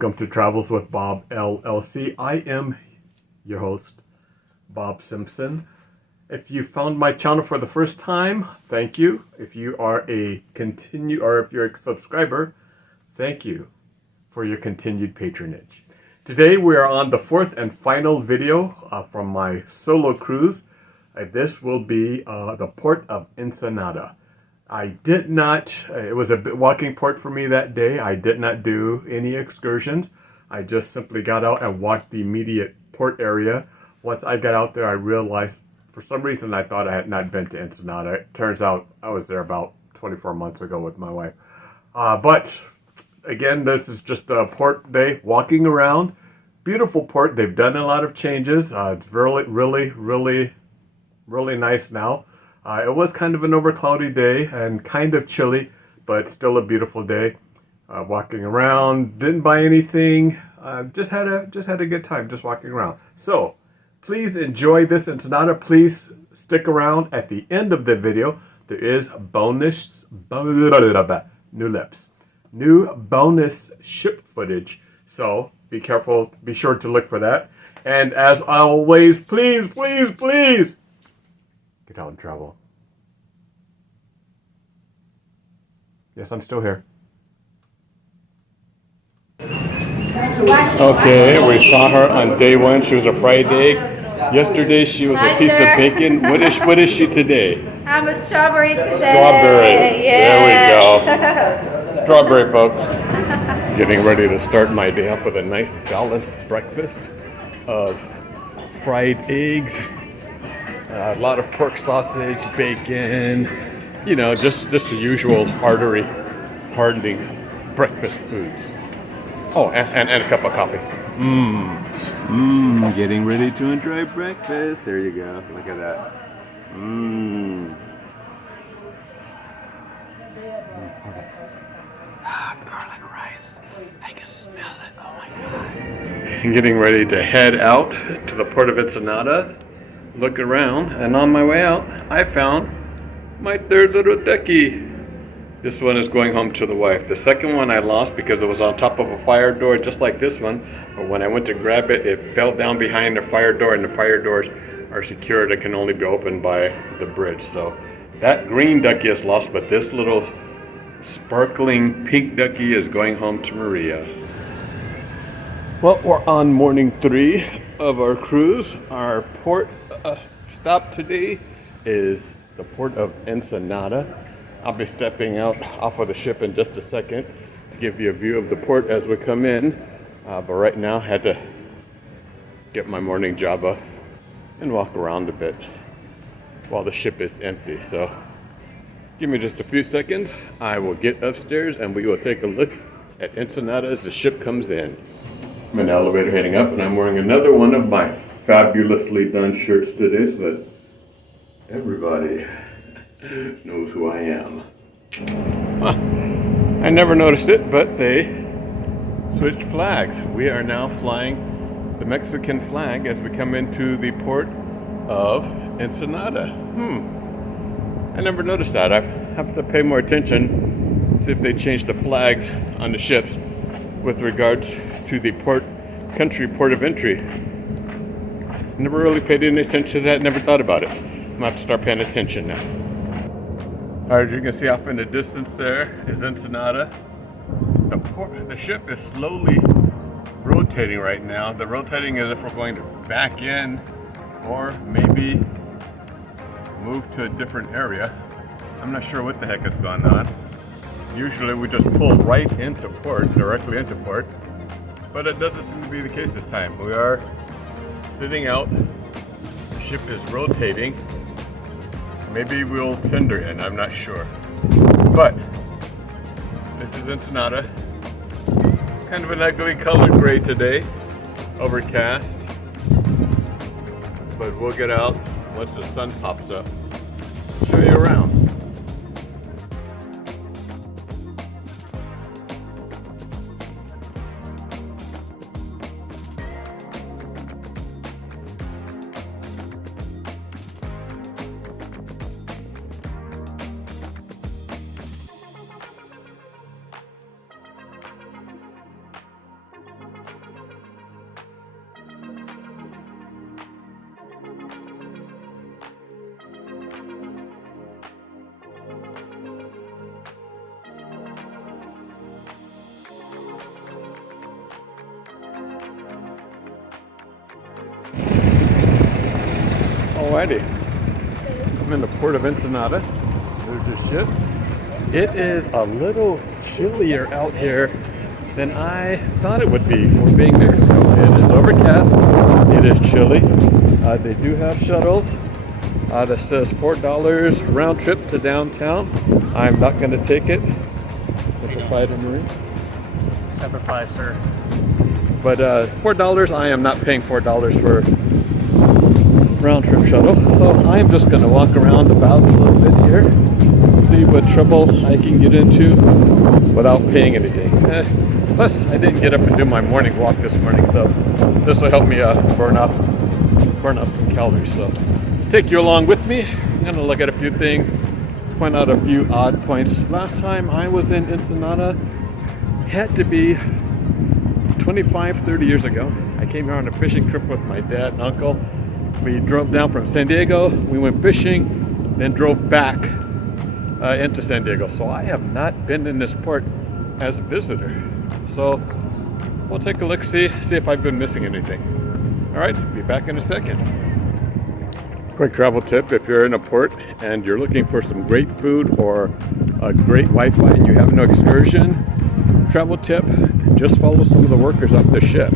Welcome to Travels with Bob LLC. I am your host, Bob Simpson. If you found my channel for the first time, thank you. If you are if you're a subscriber, thank you for your continued patronage. Today we are on the fourth and final video from my solo cruise. This will be the port of Ensenada. It was a walking port for me that day. I did not do any excursions. I just simply got out and walked the immediate port area. Once I got out there, I realized, for some reason, I thought I had not been to Ensenada. It turns out I was there about 24 months ago with my wife. But again, this is just a port day, walking around. Beautiful port. They've done a lot of changes. It's really nice now. It was kind of an overcloudy day and kind of chilly, but still a beautiful day. Walking around, didn't buy anything. Just had a good time just walking around. So please enjoy this Ensenada. Please stick around at the end of the video. There is new bonus ship footage. So be careful. Be sure to look for that. And as always, please get out and travel. Yes, I'm still here. Okay, we saw her on day one. She was a fried egg. Yesterday she was a piece of bacon. What is she today? I'm a strawberry today. Strawberry. Yeah. There we go. Strawberry, folks. Getting ready to start my day off with a nice balanced breakfast of fried eggs, a lot of pork sausage, bacon, you know, just the usual hardening breakfast foods. Oh, and a cup of coffee. Getting ready to enjoy breakfast. There you go. Look at that. Garlic rice. I can smell it. Oh my God. I'm getting ready to head out to the port of Ensenada. Look around, and on my way out, I found my third little ducky. This one is going home to the wife. The second one I lost because it was on top of a fire door, just like this one. But when I went to grab it, it fell down behind the fire door, and the fire doors are secured and can only be opened by the bridge. So that green ducky is lost, but this little sparkling pink ducky is going home to Maria. Well, we're on morning 3 of our cruise. Our port stop today is the port of Ensenada. I'll be stepping off of the ship in just a second to give you a view of the port as we come in. But right now I had to get my morning java and walk around a bit while the ship is empty. So give me just a few seconds. I will get upstairs and we will take a look at Ensenada as the ship comes in. I'm in the elevator heading up, and I'm wearing another one of my fabulously done shirts today so that everybody knows who I am. I never noticed it, but they switched flags. We are now flying the Mexican flag as we come into the port of Ensenada. I never noticed that. I have to pay more attention, see if they change the flags on the ships with regards to the port of entry. Never really paid any attention to that, never thought about it. I'm gonna have to start paying attention now. Alright, you can see off in the distance there is Ensenada. The ship is slowly rotating right now. The rotating is if we're going to back in or maybe move to a different area. I'm not sure what the heck is going on. Usually we just pull right into port, directly into port, but it doesn't seem to be the case this time. We are sitting out, the ship is rotating. Maybe we'll tender in, I'm not sure. But this is Ensenada. Kind of an ugly colored gray today, overcast. But we'll get out once the sun pops up. Show you around. Alrighty, I'm in the port of Ensenada. There's this ship. It is a little chillier out here than I thought it would be for being Mexico. It is overcast, it is chilly. They do have shuttles that says $4 round trip to downtown. I'm not going to take it. Simplified in Marine. Simplified, sir. But $4, I am not paying $4 for round trip shuttle. So I am just going to walk around about a little bit here, see what trouble I can get into without paying anything. Plus, I didn't get up and do my morning walk this morning, so this will help me burn off some calories. So take you along with me. I'm going to look at a few things, point out a few odd points. Last time I was in Ensenada had to be 25-30 years ago. I came here on a fishing trip with my dad and uncle. We drove down from San Diego, we went fishing, then drove back into San Diego. So I have not been in this port as a visitor. So we'll take a look, see if I've been missing anything. All right, be back in a second. Quick travel tip: if you're in a port and you're looking for some great food or a great Wi-Fi and you have no excursion, travel tip, just follow some of the workers off the ship.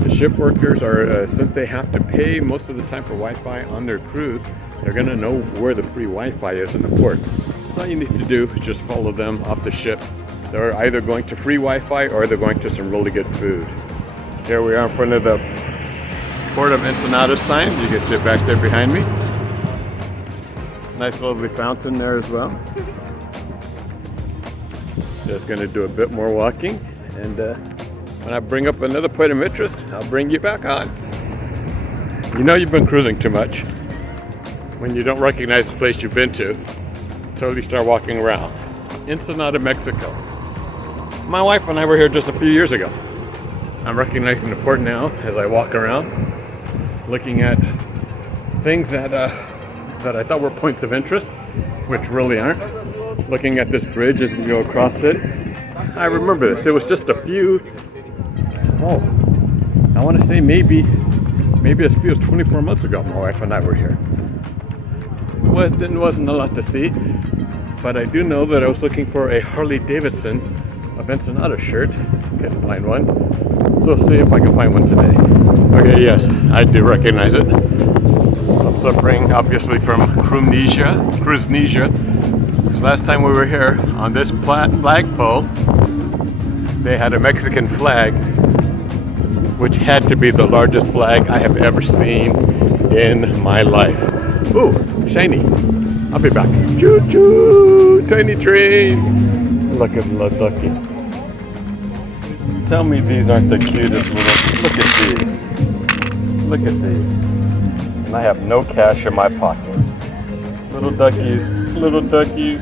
The ship workers are, since they have to pay most of the time for Wi-Fi on their cruise, they're going to know where the free Wi-Fi is in the port. All you need to do is just follow them off the ship. They're either going to free Wi-Fi or they're going to some really good food. Here we are in front of the Port of Ensenada sign. You can see it back there behind me. Nice lovely fountain there as well. Just going to do a bit more walking, and when I bring up another point of interest, I'll bring you back on. You know you've been cruising too much when you don't recognize the place you've been to until you start walking around. Ensenada, Mexico. My wife and I were here just a few years ago. I'm recognizing the port now as I walk around, looking at things that I thought were points of interest, which really aren't. Looking at this bridge as we go across it. I remember this. It was just a few, I want to say maybe as few as 24 months ago my wife and I were here. Well, it wasn't a lot to see, but I do know that I was looking for a Harley Davidson of Ensenada shirt. Couldn't find one. So let's see if I can find one today. Okay, yes, I do recognize it. I'm suffering obviously from cruise-nesia. Last time we were here on this flagpole, they had a Mexican flag, which had to be the largest flag I have ever seen in my life. Ooh, shiny. I'll be back. Choo choo, tiny train. Look at the Ducky. Tell me these aren't the cutest little, look at these. Look at these. And I have no cash in my pocket. Little duckies, little duckies.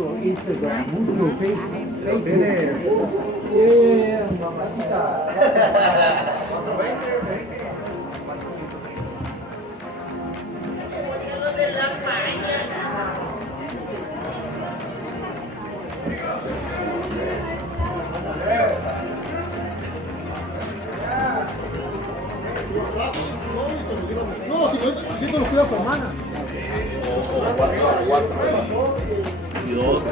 mucho Instagram, mucho Facebook. Mamacita. No, si te lo cuida tu hermana. Y dos.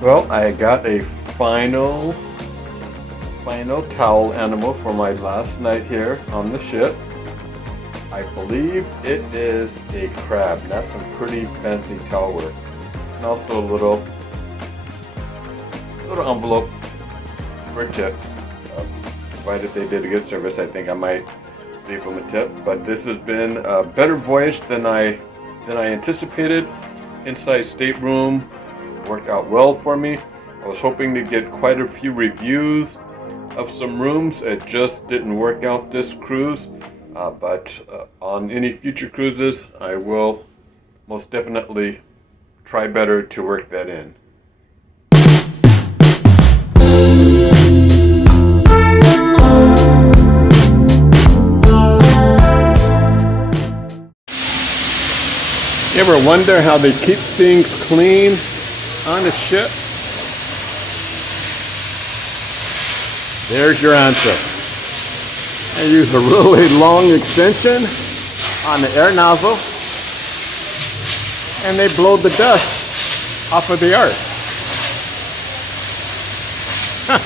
Well, I got a final towel animal for my last night here on the ship. I believe it is a crab, and that's some pretty fancy towel work. And also a little envelope for a tip. Provided they did a good service, I think I might leave them a tip. But this has been a better voyage than I anticipated. Inside stateroom worked out well for me. I was hoping to get quite a few reviews of some rooms. It just didn't work out this cruise, but on any future cruises, I will most definitely try better to work that in. You ever wonder how they keep things clean on a ship? There's your answer. I use a really long extension on the air nozzle, and they blow the dust off of the arc. Huh.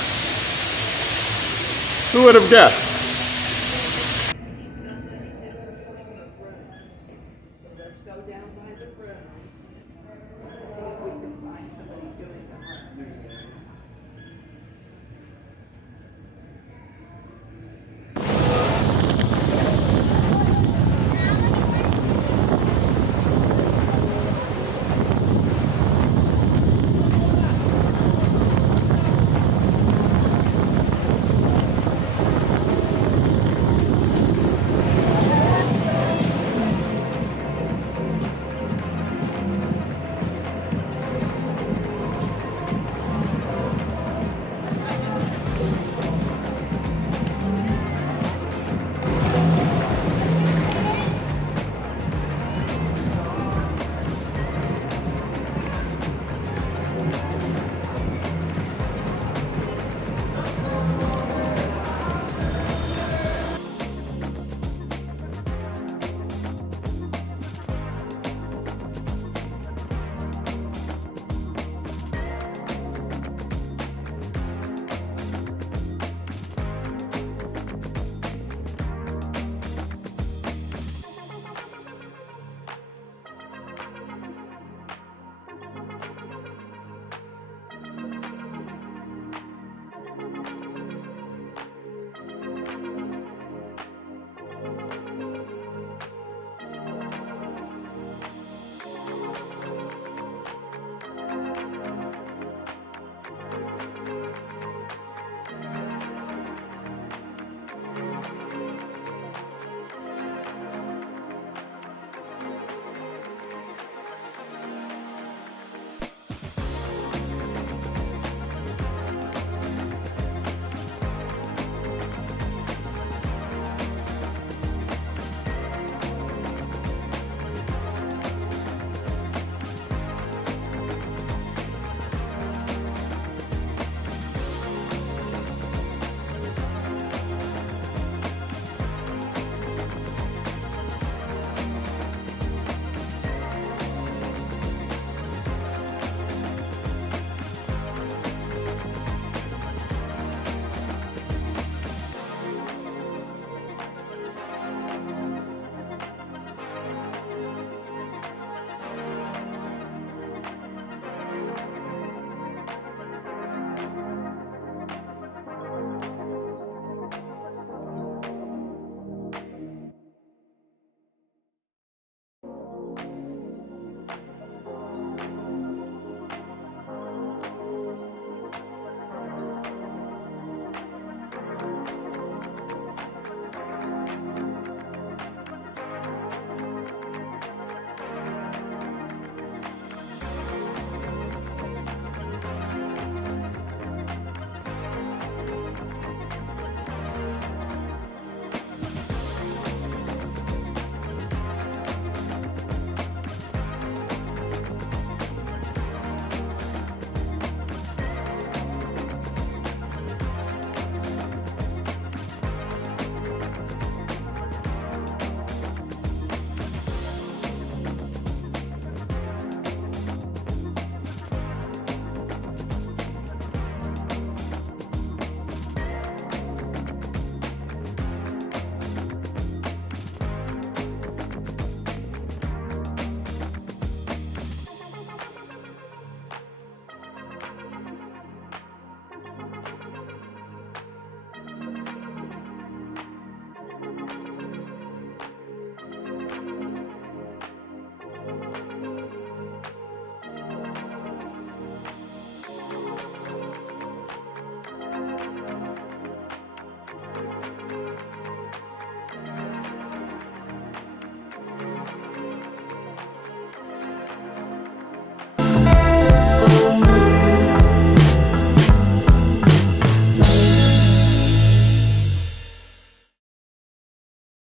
Who would have guessed?